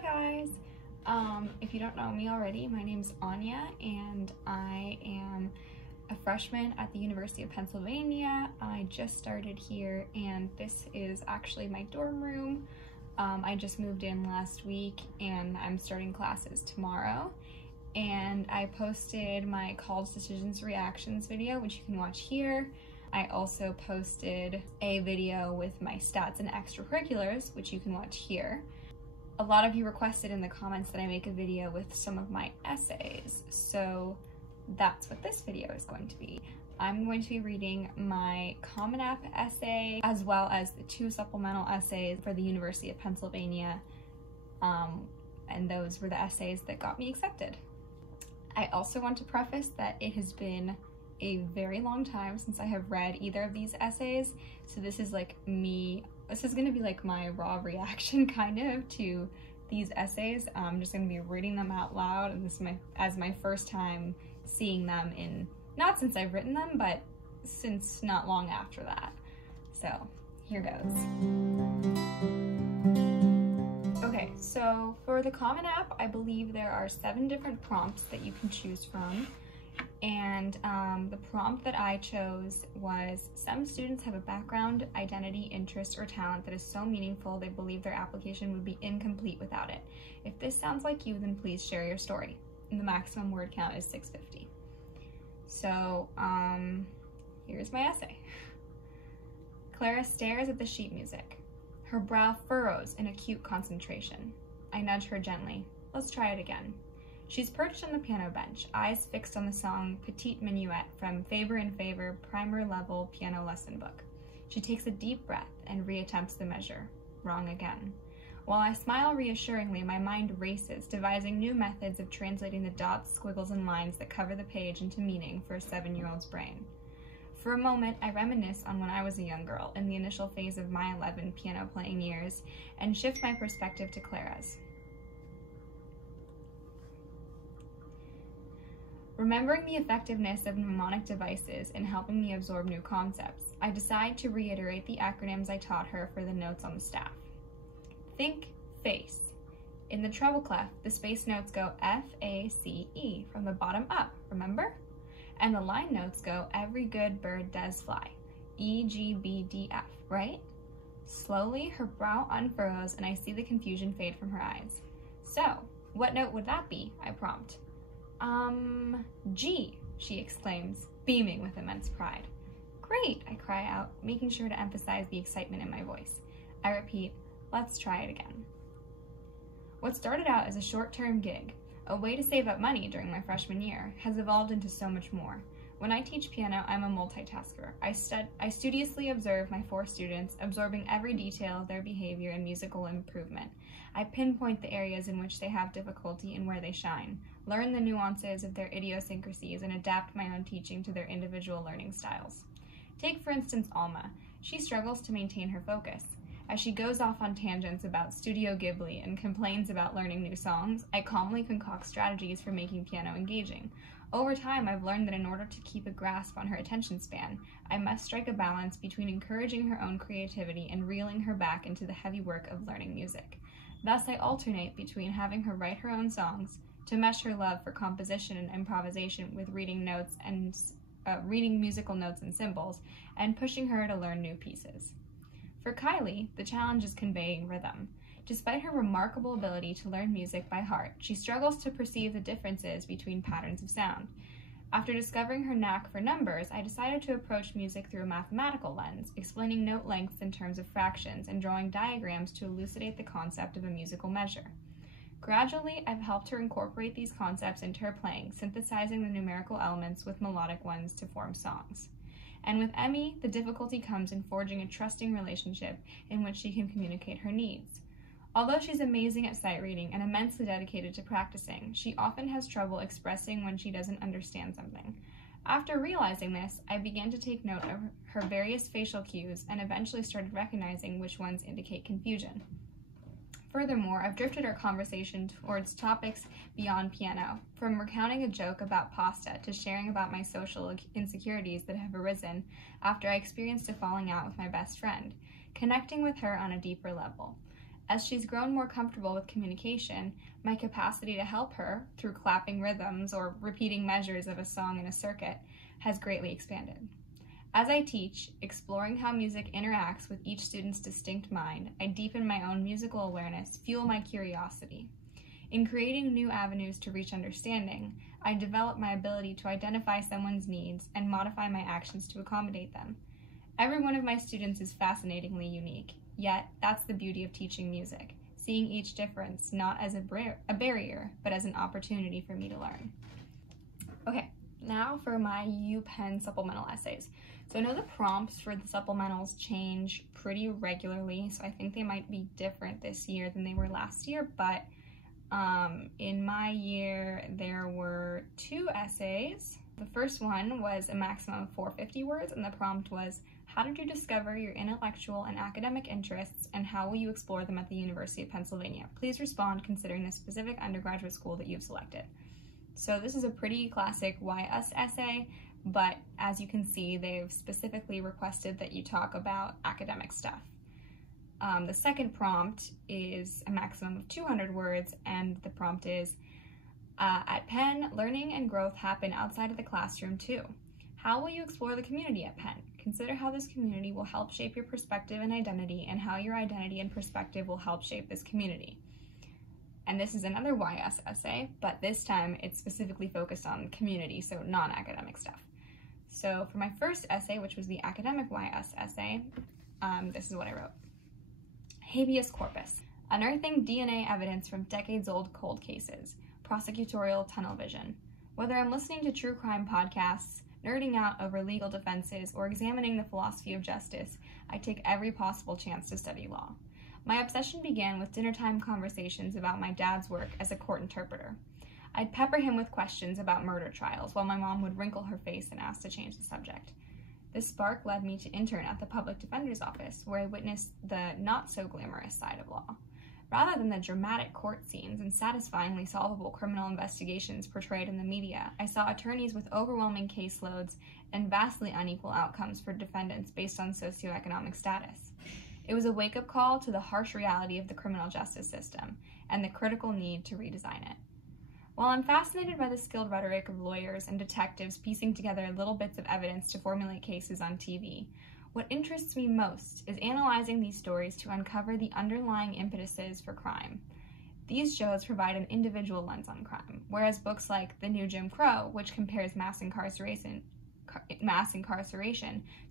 Hi guys! If you don't know me already, my name's Anya and I am a freshman at the University of Pennsylvania. I just started here and this is actually my dorm room. I just moved in last week and I'm starting classes tomorrow. And I posted my college decisions reactions video, which you can watch here. I also posted a video with my stats and extracurriculars, which you can watch here. A lot of you requested in the comments that I make a video with some of my essays, so that's what this video is going to be. I'm going to be reading my Common App essay as well as the 2 supplemental essays for the University of Pennsylvania, and those were the essays that got me accepted. I also want to preface that it has been a very long time since I have read either of these essays, so this is like this is going to be like my raw reaction kind of to these essays. I'm just going to be reading them out loud, and this is my first time seeing them not since I've written them, but since not long after that. So here goes. Okay, so for the Common App, I believe there are 7 different prompts that you can choose from. And the prompt that I chose was, some students have a background, identity, interest, or talent that is so meaningful they believe their application would be incomplete without it. If this sounds like you, then please share your story. And the maximum word count is 650. So here's my essay. Clara stares at the sheet music. Her brow furrows in acute concentration. I nudge her gently. Let's try it again. She's perched on the piano bench, eyes fixed on the song Petite Minuet from Faber and Faber primer level piano lesson book. She takes a deep breath and reattempts the measure. Wrong again. While I smile reassuringly, my mind races, devising new methods of translating the dots, squiggles, and lines that cover the page into meaning for a 7-year-old's brain. For a moment, I reminisce on when I was a young girl in the initial phase of my 11 piano playing years and shift my perspective to Clara's. Remembering the effectiveness of mnemonic devices in helping me absorb new concepts, I decide to reiterate the acronyms I taught her for the notes on the staff. Think, face. In the treble clef, the space notes go F-A-C-E from the bottom up, remember? And the line notes go, every good bird does fly, E-G-B-D-F, right? Slowly, her brow unfurrows and I see the confusion fade from her eyes. So, what note would that be? I prompt. G, she exclaims, beaming with immense pride. Great, I cry out, making sure to emphasize the excitement in my voice. I repeat, let's try it again. What started out as a short-term gig, a way to save up money during my freshman year, has evolved into so much more. When I teach piano, I'm a multitasker. I studiously observe my 4 students, absorbing every detail of their behavior and musical improvement. I pinpoint the areas in which they have difficulty and where they shine, learn the nuances of their idiosyncrasies, and adapt my own teaching to their individual learning styles. Take, for instance, Alma. She struggles to maintain her focus. As she goes off on tangents about Studio Ghibli and complains about learning new songs, I calmly concoct strategies for making piano engaging. Over time, I've learned that in order to keep a grasp on her attention span, I must strike a balance between encouraging her own creativity and reeling her back into the heavy work of learning music. Thus, I alternate between having her write her own songs, to mesh her love for composition and improvisation with reading musical notes and symbols, and pushing her to learn new pieces. For Kylie, the challenge is conveying rhythm. Despite her remarkable ability to learn music by heart, she struggles to perceive the differences between patterns of sound. After discovering her knack for numbers, I decided to approach music through a mathematical lens, explaining note lengths in terms of fractions and drawing diagrams to elucidate the concept of a musical measure. Gradually, I've helped her incorporate these concepts into her playing, synthesizing the numerical elements with melodic ones to form songs. And with Emmy, the difficulty comes in forging a trusting relationship in which she can communicate her needs. Although she's amazing at sight reading and immensely dedicated to practicing, she often has trouble expressing when she doesn't understand something. After realizing this, I began to take note of her various facial cues and eventually started recognizing which ones indicate confusion. Furthermore, I've drifted our conversation towards topics beyond piano, from recounting a joke about pasta to sharing about my social insecurities that have arisen after I experienced a falling out with my best friend, connecting with her on a deeper level. As she's grown more comfortable with communication, my capacity to help her through clapping rhythms or repeating measures of a song in a circuit has greatly expanded. As I teach, exploring how music interacts with each student's distinct mind, I deepen my own musical awareness, fuel my curiosity. In creating new avenues to reach understanding, I develop my ability to identify someone's needs and modify my actions to accommodate them. Every one of my students is fascinatingly unique, yet that's the beauty of teaching music, seeing each difference not as a barrier, but as an opportunity for me to learn. Okay, now for my Penn supplemental essays. So I know the prompts for the supplementals change pretty regularly, so I think they might be different this year than they were last year, but in my year there were 2 essays. The first one was a maximum of 450 words, and the prompt was, how did you discover your intellectual and academic interests, and how will you explore them at the University of Pennsylvania? Please respond considering the specific undergraduate school that you've selected. So this is a pretty classic Why Us essay, but as you can see, they've specifically requested that you talk about academic stuff. The second prompt is a maximum of 200 words, and the prompt is, at Penn, learning and growth happen outside of the classroom too. How will you explore the community at Penn? Consider how this community will help shape your perspective and identity, and how your identity and perspective will help shape this community. And this is another Why Us essay, but this time it's specifically focused on community, so non-academic stuff. So for my first essay, which was the academic Why Us essay, this is what I wrote. Habeas corpus, unearthing DNA evidence from decades-old cold cases, prosecutorial tunnel vision. Whether I'm listening to true crime podcasts, nerding out over legal defenses, or examining the philosophy of justice, I take every possible chance to study law. My obsession began with dinnertime conversations about my dad's work as a court interpreter. I'd pepper him with questions about murder trials, while my mom would wrinkle her face and ask to change the subject. This spark led me to intern at the public defender's office, where I witnessed the not-so-glamorous side of law. Rather than the dramatic court scenes and satisfyingly solvable criminal investigations portrayed in the media, I saw attorneys with overwhelming caseloads and vastly unequal outcomes for defendants based on socioeconomic status. It was a wake-up call to the harsh reality of the criminal justice system and the critical need to redesign it. While I'm fascinated by the skilled rhetoric of lawyers and detectives piecing together little bits of evidence to formulate cases on TV, what interests me most is analyzing these stories to uncover the underlying impetuses for crime. These shows provide an individual lens on crime, whereas books like The New Jim Crow, which compares mass incarceration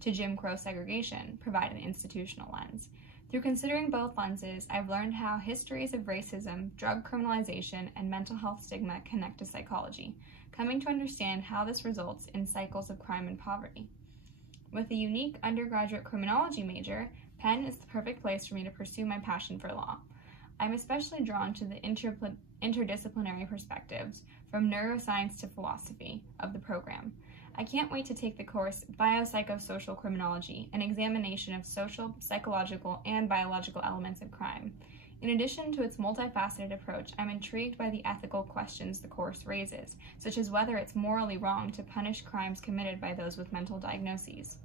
to Jim Crow segregation, provide an institutional lens. Through considering both lenses, I've learned how histories of racism, drug criminalization, and mental health stigma connect to psychology, coming to understand how this results in cycles of crime and poverty. With a unique undergraduate criminology major, Penn is the perfect place for me to pursue my passion for law. I'm especially drawn to the interdisciplinary perspectives, from neuroscience to philosophy, of the program. I can't wait to take the course Biopsychosocial Criminology, an examination of social, psychological, and biological elements of crime. In addition to its multifaceted approach, I'm intrigued by the ethical questions the course raises, such as whether it's morally wrong to punish crimes committed by those with mental diagnoses.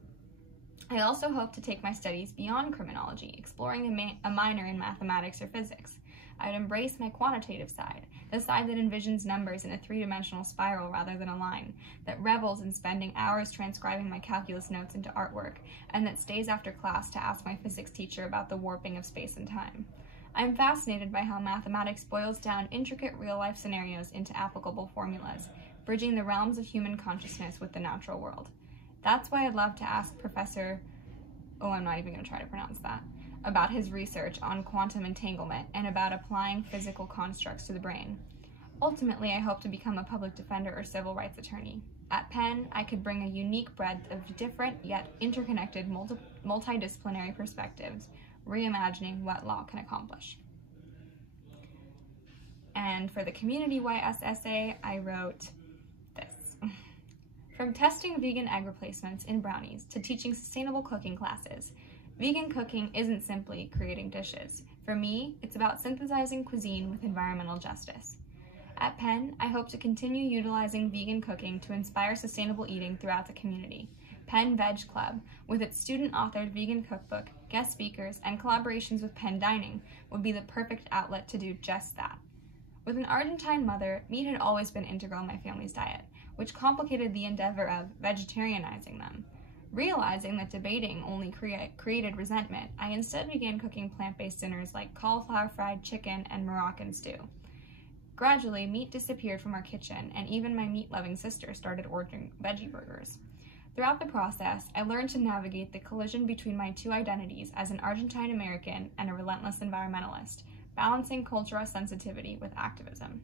I also hope to take my studies beyond criminology, exploring a minor in mathematics or physics. I'd embrace my quantitative side, the side that envisions numbers in a three-dimensional spiral rather than a line, that revels in spending hours transcribing my calculus notes into artwork, and that stays after class to ask my physics teacher about the warping of space and time. I'm fascinated by how mathematics boils down intricate real-life scenarios into applicable formulas, bridging the realms of human consciousness with the natural world. That's why I'd love to ask I'm not even going to try to pronounce that, about his research on quantum entanglement and about applying physical constructs to the brain. Ultimately, I hope to become a public defender or civil rights attorney. At Penn, I could bring a unique breadth of different yet interconnected multidisciplinary perspectives, reimagining what law can accomplish. And for the Community Why Us essay, I wrote this. From testing vegan egg replacements in brownies to teaching sustainable cooking classes, vegan cooking isn't simply creating dishes. For me, it's about synthesizing cuisine with environmental justice. At Penn, I hope to continue utilizing vegan cooking to inspire sustainable eating throughout the community. Penn Veg Club, with its student-authored vegan cookbook, guest speakers, and collaborations with Penn Dining would be the perfect outlet to do just that. With an Argentine mother, meat had always been integral in my family's diet, which complicated the endeavor of vegetarianizing them. Realizing that debating only created resentment, I instead began cooking plant-based dinners like cauliflower fried chicken and Moroccan stew. Gradually, meat disappeared from our kitchen, and even my meat-loving sister started ordering veggie burgers. Throughout the process, I learned to navigate the collision between my two identities as an Argentine American and a relentless environmentalist, balancing cultural sensitivity with activism.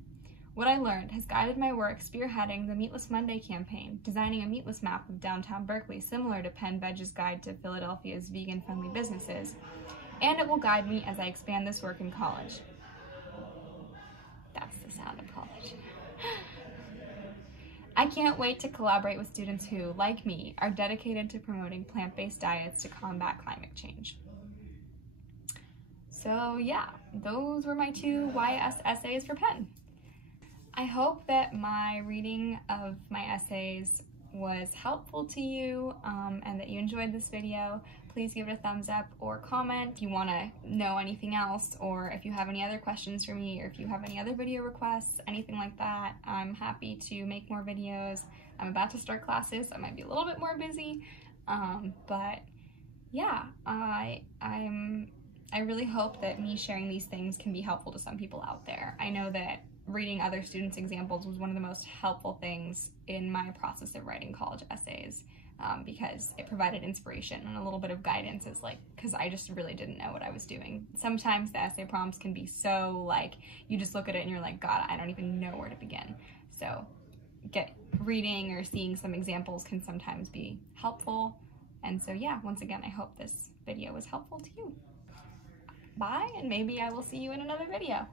What I learned has guided my work spearheading the Meatless Monday campaign, designing a meatless map of downtown Berkeley similar to Penn Veg's guide to Philadelphia's vegan-friendly businesses, and it will guide me as I expand this work in college. That's the sound of college. I can't wait to collaborate with students who, like me, are dedicated to promoting plant-based diets to combat climate change. So yeah, those were my 2 YS essays for Penn. I hope that my reading of my essays was helpful to you and that you enjoyed this video. Please give it a thumbs up or comment if you want to know anything else, or if you have any other questions for me, or if you have any other video requests, anything like that. I'm happy to make more videos. I'm about to start classes, so I might be a little bit more busy, but yeah, I really hope that me sharing these things can be helpful to some people out there. I know that reading other students' examples was one of the most helpful things in my process of writing college essays, because it provided inspiration and a little bit of guidance, because I just really didn't know what I was doing. Sometimes the essay prompts can be so you just look at it and you're like, God, I don't even know where to begin. So reading or seeing some examples can sometimes be helpful. And so yeah, once again, I hope this video was helpful to you. Bye, and maybe I will see you in another video.